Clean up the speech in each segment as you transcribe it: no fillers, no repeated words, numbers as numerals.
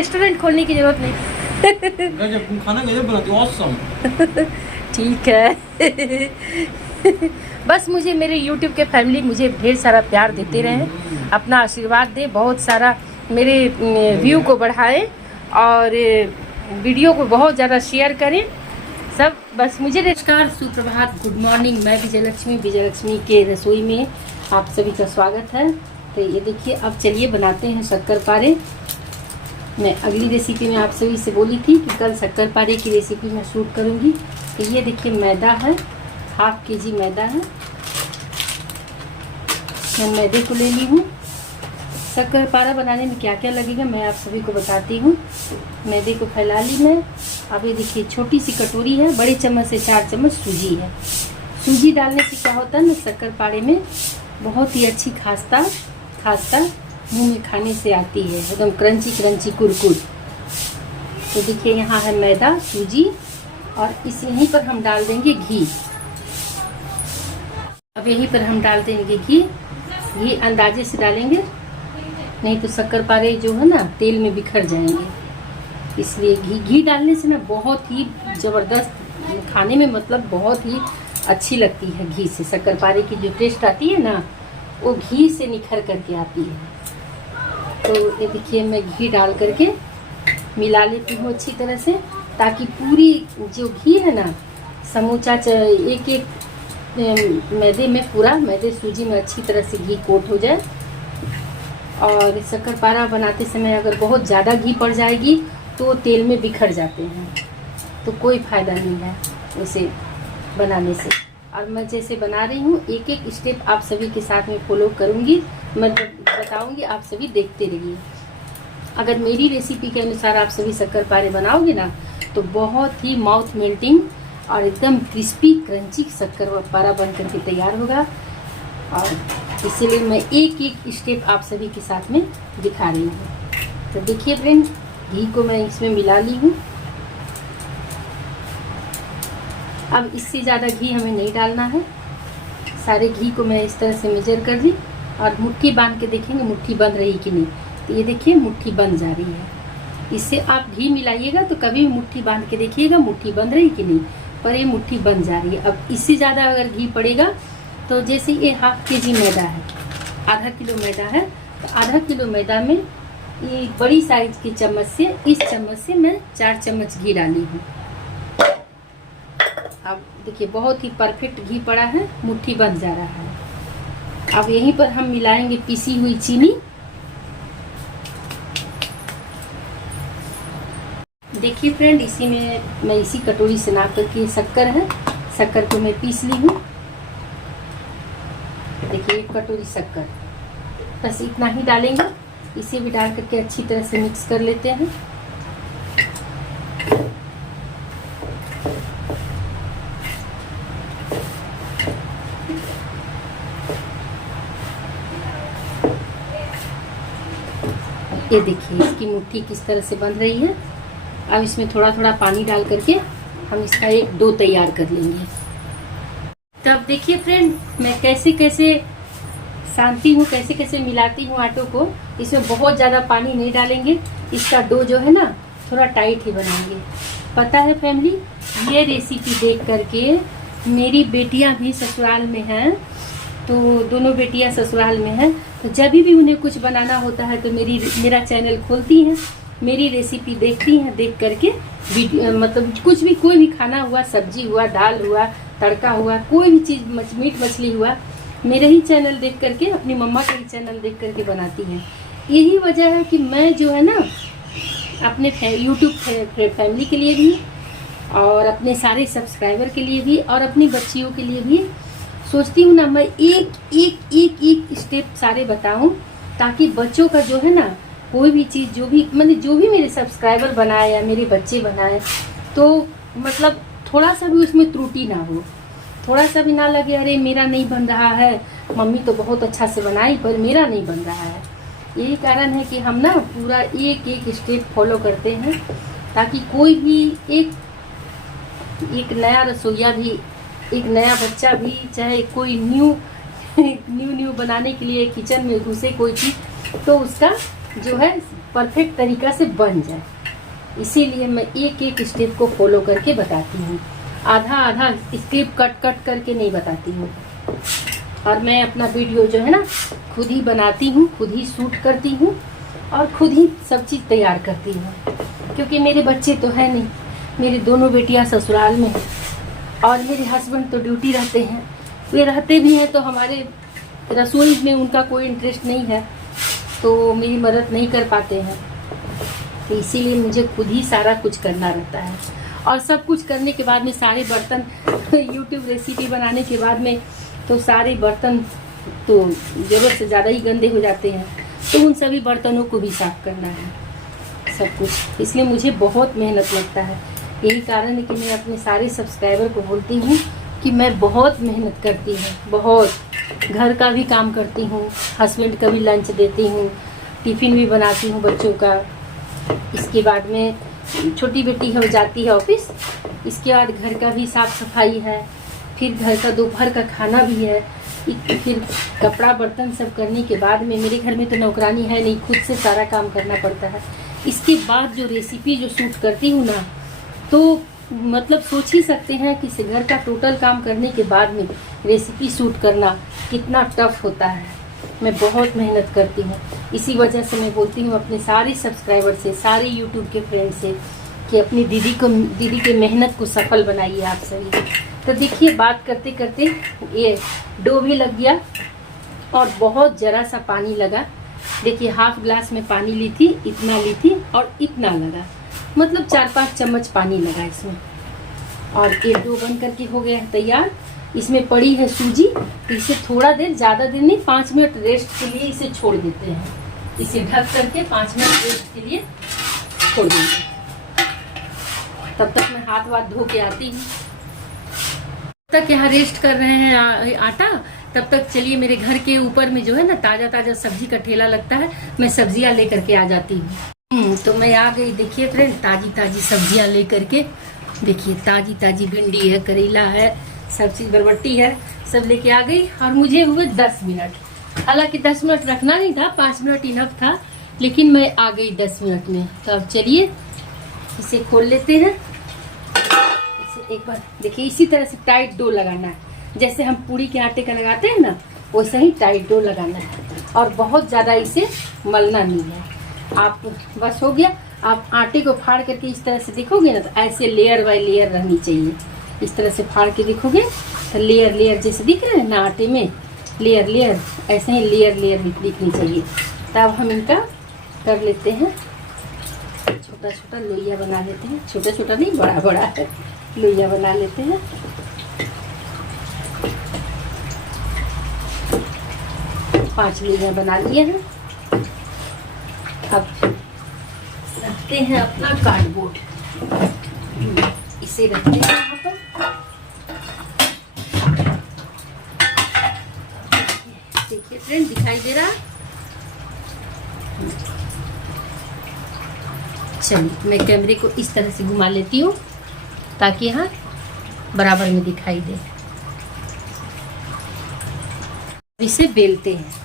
Restaurant खोलने की जरूरत नहीं। गजब खाना गजब बनाती हो, ऑसम। ठीक है। बस मुझे मेरे YouTube के फैमिली मुझे ढेर सारा प्यार देते रहे, अपना आशीर्वाद दे, बहुत सारा मेरे व्यू को बढ़ाएं और वीडियो को बहुत ज़्यादा शेयर करें सब। बस मुझे नमस्कार, सुप्रभात, गुड मॉर्निंग। मैं विजयलक्ष्मी के रसोई में आप सभी का स्वागत है। तो ये देखिए, अब चलिए बनाते हैं शक्करपारे। मैं अगली रेसिपी में आप सभी से बोली थी कि कल शक्करपारे की रेसिपी मैं शूट करूँगी। तो ये देखिए मैदा है, 1/2 kg मैदा है। मैं मैदे को ले ली हूँ। शक्करपारा बनाने में क्या क्या लगेगा मैं आप सभी को बताती हूँ। मैदे को फैला ली मैं। अब ये देखिए छोटी सी कटोरी है, बड़े चम्मच से 4 चम्मच सूजी है। सूजी डालने से क्या होता है ना, शक्करपारे में बहुत ही अच्छी खास्ता मुंह में खाने से आती है, एकदम क्रंची क्रंची कुरकुर। तो देखिए यहाँ है मैदा, सूजी और यहीं पर हम डाल देंगे घी। अब यहीं पर हम डाल देंगे घी। घी अंदाजे से डालेंगे, नहीं तो शक्करपारे जो है ना तेल में बिखर जाएंगे, इसलिए घी डालने से ना बहुत ही ज़बरदस्त खाने में, मतलब बहुत ही अच्छी लगती है। घी से शक्करपारे की जो टेस्ट आती है ना, वो घी से निखर करके आती है। तो ये देखिए मैं घी डाल करके मिला लेती हूँ अच्छी तरह से, ताकि पूरी जो घी है ना समूचा एक एक मैदे में, पूरा मैदे सूजी में अच्छी तरह से घी कोट हो जाए। और शक्करपारा बनाते समय अगर बहुत ज़्यादा घी पड़ जाएगी तो तेल में बिखर जाते हैं, तो कोई फ़ायदा नहीं है उसे बनाने से। और मैं जैसे बना रही हूँ एक एक स्टेप आप सभी के साथ में फॉलो करूँगी, मैं बताऊँगी, आप सभी देखते रहिए। अगर मेरी रेसिपी के अनुसार आप सभी शक्करपारे बनाओगे ना तो बहुत ही माउथ मेल्टिंग और एकदम क्रिस्पी क्रंची शक्करपारा बन करके तैयार होगा। और इसीलिए मैं एक एक स्टेप आप सभी के साथ में दिखा रही हूँ। तो देखिए फ्रेंड, घी को मैं इसमें मिला ली हूँ। अब इससे ज़्यादा घी हमें नहीं डालना है। सारे घी को मैं इस तरह से मेजर कर ली और मुट्ठी बांध के देखेंगे मुट्ठी बंध रही कि नहीं। तो ये देखिए मुट्ठी बंध जा रही है। इससे आप घी मिलाइएगा तो कभी मुट्ठी बांध के देखिएगा मुट्ठी बंध रही कि नहीं, पर ये मुट्ठी बंध जा रही है। अब इससे ज़्यादा अगर घी पड़ेगा तो जैसे ये 1/2 kg मैदा है, आधा किलो मैदा है, तो आधा किलो मैदा में ये बड़ी साइज की चम्मच से, इस चम्मच से मैं 4 चम्मच घी डाली हूँ। अब देखिए बहुत ही परफेक्ट घी पड़ा है, मुट्ठी बंध जा रहा है। अब यहीं पर हम मिलाएंगे पिसी हुई चीनी। देखिए फ्रेंड, इसी में मैं इसी कटोरी से नाप करके शक्कर है, शक्कर को मैं पीस ली हूँ। देखिए 1 कटोरी शक्कर, बस इतना ही डालेंगे। इसे भी डाल करके अच्छी तरह से मिक्स कर लेते हैं। ये देखिए इसकी मुट्ठी किस तरह से बन रही है। अब इसमें थोड़ा थोड़ा पानी डाल करके हम इसका एक डो तैयार कर लेंगे। तब देखिए फ्रेंड, मैं कैसे कैसे सानती हूँ, कैसे कैसे मिलाती हूँ आटो को। इसमें बहुत ज़्यादा पानी नहीं डालेंगे, इसका डो जो है ना थोड़ा टाइट ही बनाएंगे। पता है फैमिली, ये रेसिपी देख करके मेरी बेटियाँ भी ससुराल में हैं, तो दोनों बेटियाँ ससुराल में हैं, तो जब भी उन्हें कुछ बनाना होता है तो मेरा चैनल खोलती हैं, मेरी रेसिपी देखती हैं, देख करके मतलब कुछ भी, कोई भी खाना हुआ, सब्जी हुआ, दाल हुआ, तड़का हुआ, कोई भी चीज़, मीट मछली हुआ, मेरे ही चैनल देख करके, अपनी मम्मा का ही चैनल देख करके बनाती हैं। यही वजह है कि मैं जो है ना अपने यूट्यूब फैमिली के लिए भी और अपने सारे सब्सक्राइबर के लिए भी और अपनी बच्चियों के लिए भी सोचती हूँ ना, मैं एक स्टेप सारे बताऊँ, ताकि बच्चों का जो है ना कोई भी चीज़, जो भी मेरे सब्सक्राइबर बनाए या मेरे बच्चे बनाए, तो मतलब थोड़ा सा भी उसमें त्रुटि ना हो, थोड़ा सा भी ना लगे अरे मेरा नहीं बन रहा है, मम्मी तो बहुत अच्छा से बनाई पर मेरा नहीं बन रहा है। यही कारण है कि हम ना पूरा एक स्टेप फॉलो करते हैं, ताकि कोई भी एक नया रसोइया भी, एक नया बच्चा भी, चाहे कोई न्यू बनाने के लिए किचन में घुसे कोई चीज़, तो उसका जो है परफेक्ट तरीका से बन जाए। इसीलिए मैं एक एक स्टेप को फॉलो करके बताती हूँ, आधा आधा स्टेप कट कट करके नहीं बताती हूँ। और मैं अपना वीडियो जो है ना खुद ही बनाती हूँ, खुद ही शूट करती हूँ और खुद ही सब चीज़ तैयार करती हूँ, क्योंकि मेरे बच्चे तो है नहीं, मेरी दोनों बेटियाँ ससुराल में हैं और मेरे हस्बैंड तो ड्यूटी रहते हैं। वे रहते भी हैं तो हमारे रसोई में उनका कोई इंटरेस्ट नहीं है, तो मेरी मदद नहीं कर पाते हैं। तो इसीलिए मुझे खुद ही सारा कुछ करना रहता है। और सब कुछ करने के बाद में सारे बर्तन यूट्यूब रेसिपी बनाने के बाद में तो सारे बर्तन तो ज़रूरत से ज़्यादा ही गंदे हो जाते हैं, तो उन सभी बर्तनों को भी साफ़ करना है सब कुछ। इसलिए मुझे बहुत मेहनत लगता है। यही कारण है कि मैं अपने सारे सब्सक्राइबर को बोलती हूँ कि मैं बहुत मेहनत करती हूँ, बहुत घर का भी काम करती हूँ, हस्बैंड का भी लंच देती हूँ, टिफ़िन भी बनाती हूँ बच्चों का। इसके बाद में छोटी बेटी हो जाती है ऑफिस, इसके बाद घर का भी साफ़ सफाई है, फिर घर का दोपहर का खाना भी है, फिर कपड़ा बर्तन सब करने के बाद में मेरे घर में तो नौकरानी है नहीं, खुद से सारा काम करना पड़ता है। इसके बाद जो रेसिपी जो शूट करती हूँ ना, तो मतलब सोच ही सकते हैं कि इस घर का टोटल काम करने के बाद में रेसिपी शूट करना कितना टफ होता है। मैं बहुत मेहनत करती हूँ। इसी वजह से मैं बोलती हूँ अपने सारे सब्सक्राइबर से, सारे यूट्यूब के फ्रेंड से कि अपनी दीदी के मेहनत को सफल बनाइए आप सभी। तो देखिए बात करते करते ये डो भी लग गया और बहुत ज़रा सा पानी लगा। देखिए हाफ ग्लास में पानी ली थी, इतना ली थी और इतना लगा, मतलब 4-5 चम्मच पानी लगा इसमें। और ये डो बन करके हो गया है तैयार। इसमें पड़ी है सूजी, तो इसे थोड़ा देर, ज़्यादा देर नहीं, 5 मिनट रेस्ट के लिए इसे छोड़ देते हैं। इसे ढक करके 5 मिनट रेस्ट के लिए छोड़ देंगे। तब तक मैं हाथ वाथ धो के आती हूँ। तब तक यहाँ रेस्ट कर रहे हैं आटा, तब तक चलिए मेरे घर के ऊपर में जो है ना ताज़ा ताज़ा सब्जी का ठेला लगता है, मैं सब्जियाँ लेकर के आ जाती हूँ। तो मैं आ गई, देखिए फ्रेंड, ताज़ी ताज़ी सब्जियाँ लेकर के। देखिए ताज़ी ताज़ी भिंडी है, करेला है, सब चीज़ बरबट्टी है, सब लेके आ गई। और मुझे हुए 10 मिनट, हालांकि 10 मिनट रखना नहीं था, 5 मिनट इनफ था, लेकिन मैं आ गई 10 मिनट में। तो अब चलिए इसे खोल लेते हैं। इसे एक बार देखिए, इसी तरह से टाइट डो लगाना है, जैसे हम पूरी के आटे का लगाते हैं ना, वैसे ही टाइट डो लगाना है। और बहुत ज़्यादा इसे मलना नहीं है। आप बस हो गया। आप आटे को फाड़ करके इस तरह से देखोगे ना, तो ऐसे लेयर बाय लेयर रहनी चाहिए। इस तरह से फाड़ के देखोगे तो लेयर लेयर जैसे दिख रहे हैं ना आटे में, लेयर लेयर, ऐसे ही लेयर लेयर दिखनी चाहिए। तब हम इनका कर लेते हैं, छोटा छोटा लोइया बना लेते हैं। छोटा छोटा नहीं, बड़ा बड़ा है, लोइया बना लेते हैं। पांच लोइया बना लिए हैं। अब रखते हैं अपना कार्डबोर्ड, इसे रखते हैं यहाँ पर। देखिए फ्रेंड, दिखाई दे रहा है? चलिए मैं कैमरे को इस तरह से घुमा लेती हूँ ताकि यहाँ बराबर में दिखाई दे। इसे बेलते हैं।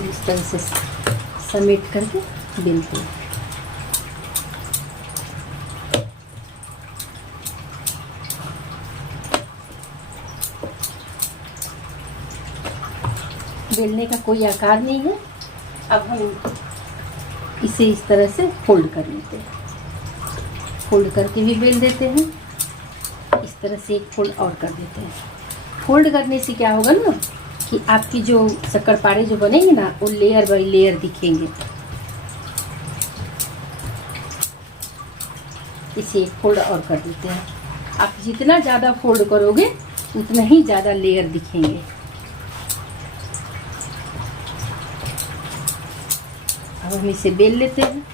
इस तरह से समेट करके बेलते हैं। बेलने का कोई आकार नहीं है। अब हम इसे इस तरह से फोल्ड कर लेते हैं। फोल्ड करके भी बेल देते हैं। इस तरह से एक फोल्ड और कर देते हैं। फोल्ड करने से क्या होगा ना कि आपकी जो शक्करपारे जो बनेंगे ना, वो लेयर बाय लेयर दिखेंगे। इसे एक फोल्ड और कर देते हैं। आप जितना ज़्यादा फोल्ड करोगे उतना ही ज़्यादा लेयर दिखेंगे। अब हम इसे बेल लेते हैं।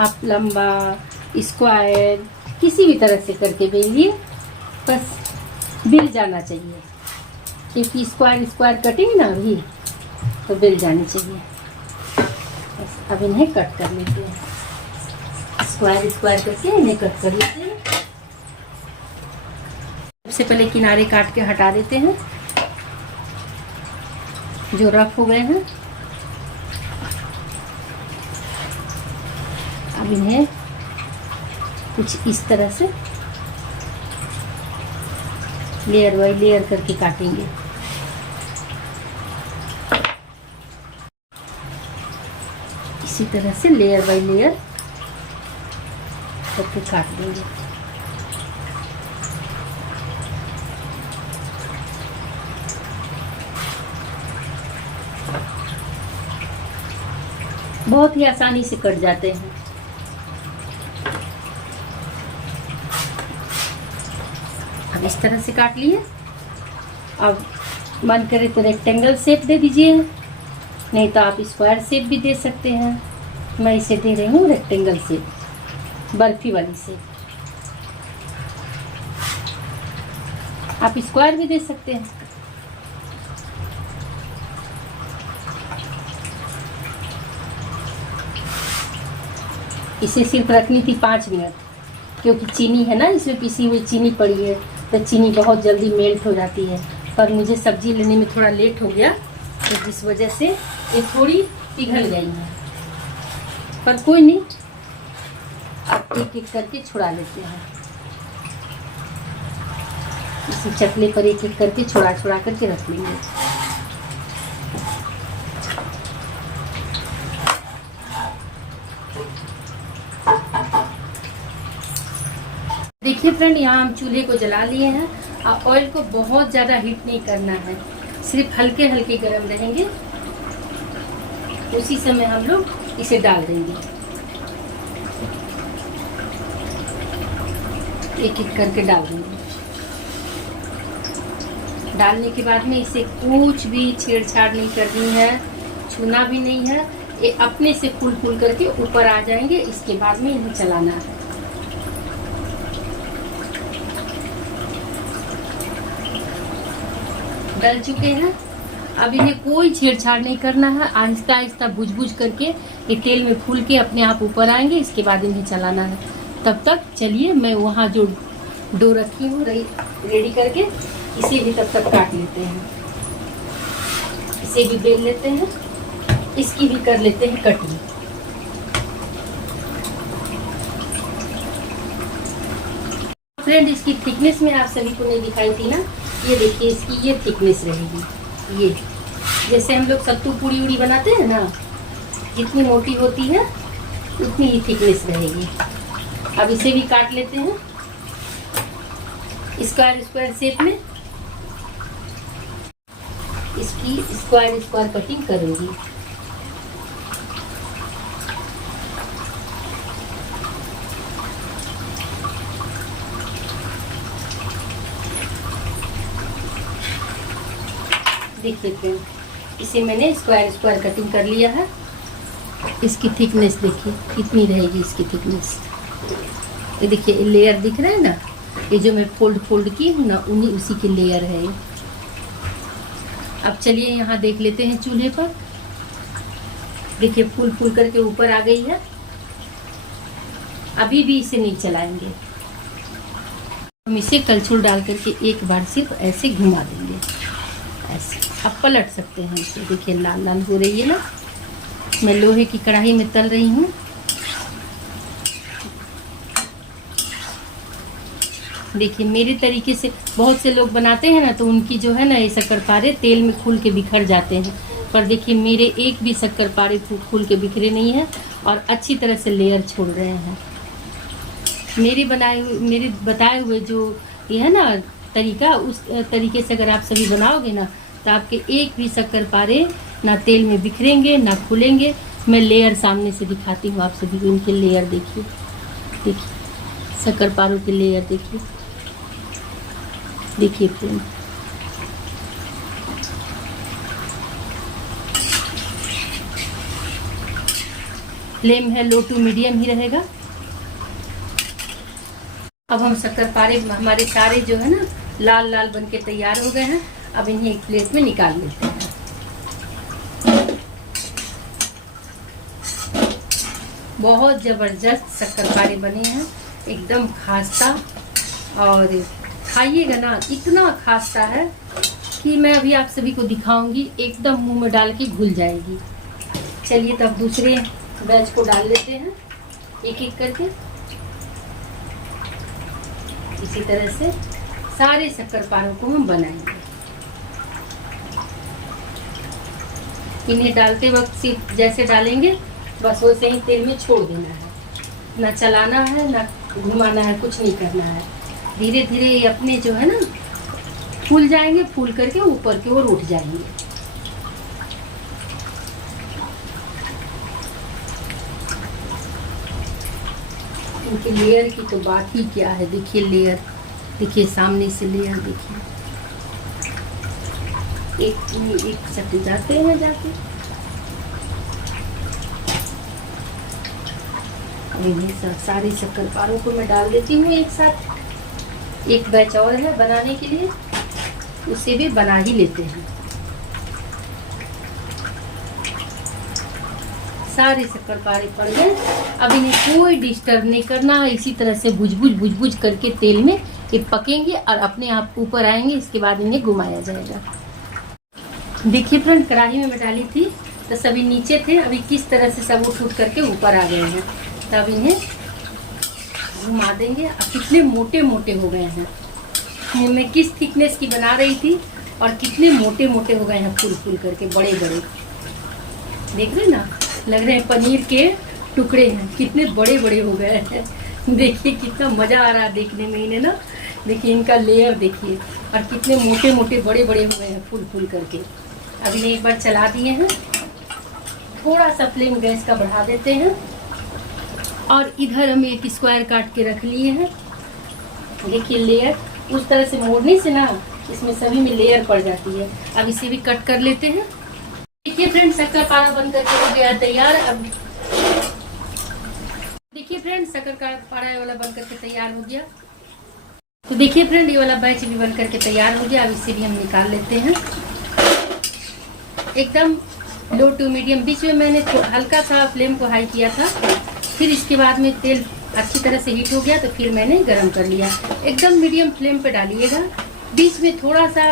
आप लंबा स्क्वायर किसी भी तरह से करके बेलिए, बस बिल जाना चाहिए, क्योंकि स्क्वायर स्क्वायर कटेंगे ना अभी तो बिल जानी चाहिए। बस अब इन्हें कट कर लेते हैं, स्क्वायर स्क्वायर करके इन्हें कट कर लेते हैं। सबसे पहले किनारे काट के हटा देते हैं जो रफ हो गए हैं। अब इन्हें कुछ इस तरह से लेयर बाय लेयर करके काटेंगे। इसी तरह से लेयर बाय लेयर करके काट देंगे। बहुत ही आसानी से कट जाते हैं। अब इस तरह से काट लिए। अब मन करे तो रेक्टेंगल शेप दे दीजिए, नहीं तो आप स्क्वायर शेप भी दे सकते हैं। मैं इसे दे रही हूँ रेक्टेंगल शेप, बर्फी वाली शेप। आप स्क्वायर भी दे सकते हैं। इसे सिर्फ रखनी थी 5 मिनट, क्योंकि चीनी है ना, इसमें पिसी हुई चीनी पड़ी है तो चीनी बहुत जल्दी मेल्ट हो जाती है। पर मुझे सब्जी लेने में थोड़ा लेट हो गया, तो जिस वजह से ये थोड़ी पिघल गई है। पर कोई नहीं, अब एक एक करके छुड़ा लेते हैं। इसी चकले पर एक एक करके छुड़ा छुड़ा करके रख लेंगे। देखिए फ्रेंड, यहाँ हम चूल्हे को जला लिए हैं और ऑयल को बहुत ज़्यादा हीट नहीं करना है, सिर्फ हल्के हल्के गर्म रहेंगे। उसी समय हम लोग इसे डाल देंगे, एक एक करके डाल देंगे। डालने के बाद में इसे कुछ भी छेड़छाड़ नहीं करनी है, छूना भी नहीं है। ये अपने से फूल फूल करके ऊपर आ जाएंगे। इसके बाद में इन्हें चलाना है। डल चुके हैं। अब इन्हें कोई छेड़छाड़ नहीं करना है, आहिस्ता आहिस्ता बुझ बुझ करके ये तेल में फूल के अपने आप ऊपर आएंगे। इसके बाद इन्हें चलाना है। तब तक चलिए मैं वहाँ जो डो रखी हूँ रेडी करके, इसे भी तब तक काट लेते हैं। इसे भी बेल लेते हैं, इसकी भी कर लेते हैं कटिंग। फ्रेंड, इसकी थिकनेस में आप सभी को नहीं दिखाई थी ना, ये देखिए इसकी ये थिकनेस रहेगी। ये जैसे हम लोग सत्तू पूड़ी उड़ी बनाते हैं ना, जितनी मोटी होती है उतनी ही थिकनेस रहेगी। अब इसे भी काट लेते हैं स्क्वायर स्क्वायर शेप में। इसकी स्क्वायर स्क्वायर कटिंग करूंगी। देखिए फ्रेंड, इसे मैंने स्क्वायर स्क्वायर कटिंग कर लिया है। इसकी थिकनेस देखिए कितनी रहेगी इसकी थिकनेस। ये देखिए ये लेयर दिख रहा है ना, ये जो मैं फोल्ड की हूँ ना, उन्हीं उसी की लेयर है। अब चलिए यहाँ देख लेते हैं चूल्हे पर। देखिए फूल फूल करके ऊपर आ गई है। अभी भी इसे नहीं चलाएंगे, हम इसे कलछुल डाल करके एक बार सिर्फ ऐसे घुमा देंगे, ऐसे। अब पलट सकते हैं इसे। देखिए लाल लाल हो रही है ना। मैं लोहे की कढ़ाई में तल रही हूँ। देखिए मेरे तरीके से बहुत से लोग बनाते हैं ना, तो उनकी जो है ना ये शक्करपारे तेल में फूल के बिखर जाते हैं। पर देखिए मेरे एक भी शक्करपारे फूल के बिखरे नहीं हैं और अच्छी तरह से लेयर छोड़ रहे हैं। मेरे बताए हुए जो ये है ना तरीका, उस तरीके से अगर आप सभी बनाओगे ना, तो आपके एक भी शक्करपारे ना तेल में बिखरेंगे ना खुलेंगे। मैं लेयर सामने से दिखाती हूँ आप सभी को। इनके लेयर देखिए, देखिए शक्करपारों के लेयर देखिए, देखिए फ्रेंड। फ्लेम है लो टू मीडियम ही रहेगा। अब हम शक्करपारे हमारे सारे जो है ना लाल लाल बन के तैयार हो गए हैं। अब इन्हें एक प्लेट में निकाल लेते हैं। बहुत ज़बरदस्त शक्करपारे बने हैं, एकदम खास्ता, और खाइएगा ना इतना खास्ता है कि मैं अभी आप सभी को दिखाऊंगी, एकदम मुंह में डाल के घुल जाएगी। चलिए तब दूसरे बैच को डाल लेते हैं एक एक करके। इसी तरह से सारे शक्करपारों को हम बनाएंगे। इन्हें डालते वक्त सिर्फ जैसे डालेंगे बस वैसे ही तेल में छोड़ देना है, ना चलाना है ना घुमाना है, कुछ नहीं करना है। धीरे धीरे ये अपने जो है ना फूल जाएंगे, फूल करके ऊपर की ओर उठ जाएंगे। इनके लेयर की तो बात ही क्या है। देखिए लेयर, देखिए सामने से लेयर देखिए, एक सट जाते हैं जाके। इन्हें सारे शक्करपारों को मैं डाल देती हूँ एक साथ। एक बैच और है बनाने के लिए, उसे भी बना ही लेते हैं। सारे शक्करपारे पड़ गए। अब इन्हें कोई डिस्टर्ब नहीं करना, इसी तरह से बुझ करके तेल में ये पकेंगे और अपने आप ऊपर आएंगे। इसके बाद इन्हें घुमाया जाएगा। देखिए फ्रेंड, कढ़ाई में मैं डाली थी तो सभी नीचे थे, अभी किस तरह से सब उठ करके ऊपर आ गए हैं। तब इन्हें घुमा देंगे। अब कितने मोटे मोटे हो गए हैं, मैं किस थिकनेस की बना रही थी और कितने मोटे मोटे हो गए हैं, फूल फूल करके बड़े बड़े। देख रहे ना, लग रहे हैं पनीर के टुकड़े हैं, कितने बड़े बड़े हो गए हैं। देखिए कितना मज़ा आ रहा है देखने में इन्हें ना। देखिए इनका लेयर देखिए, और कितने मोटे मोटे बड़े बड़े हो गए हैं फूल फूल करके। अब इन्हें एक बार चला दिए हैं, थोड़ा सा फ्लेम गैस का बढ़ा देते हैं। और इधर हम एक स्क्वायर काट के रख लिए हैं। देखिए लेयर उस तरह से मोड़ने से ना इसमें सभी में लेयर पड़ जाती है। अब इसे भी कट कर लेते हैं। देखिए फ्रेंड, शक्करपारा बन करके हो गया तैयार। अब देखिए फ्रेंड, शक्करपारा वाला बन करके तैयार हो गया। तो देखिए फ्रेंड, ये वाला बैच भी बन करके तैयार हो गया। अब इसे भी हम निकाल लेते हैं। एकदम लो टू मीडियम, बीच में मैंने हल्का सा फ्लेम को हाई किया था, फिर इसके बाद में तेल अच्छी तरह से हीट हो गया तो फिर मैंने गरम कर लिया। एकदम मीडियम फ्लेम पे डालिएगा, बीच में थोड़ा सा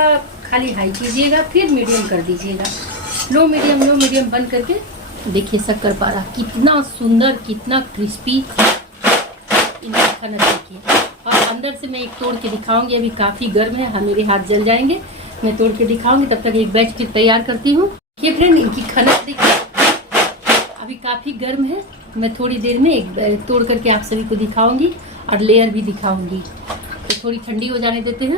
खाली हाई कीजिएगा, फिर मीडियम कर दीजिएगा। लो मीडियम बन करके देखिए शक्करपारा कितना सुंदर, कितना क्रिस्पी इनका खाना देखिए। और अंदर से मैं एक तोड़ के दिखाऊंगी, अभी काफ़ी गर्म है, मेरे हाथ जल जाएंगे। मैं तोड़ के दिखाऊंगी, तब तक एक बैच फिर तैयार करती हूँ। ये फ्रेंड, इनकी खनक देखिए अभी काफ़ी गर्म है। मैं थोड़ी देर में एक तोड़ करके आप सभी को दिखाऊंगी और लेयर भी दिखाऊंगी। तो थोड़ी ठंडी हो जाने देते हैं।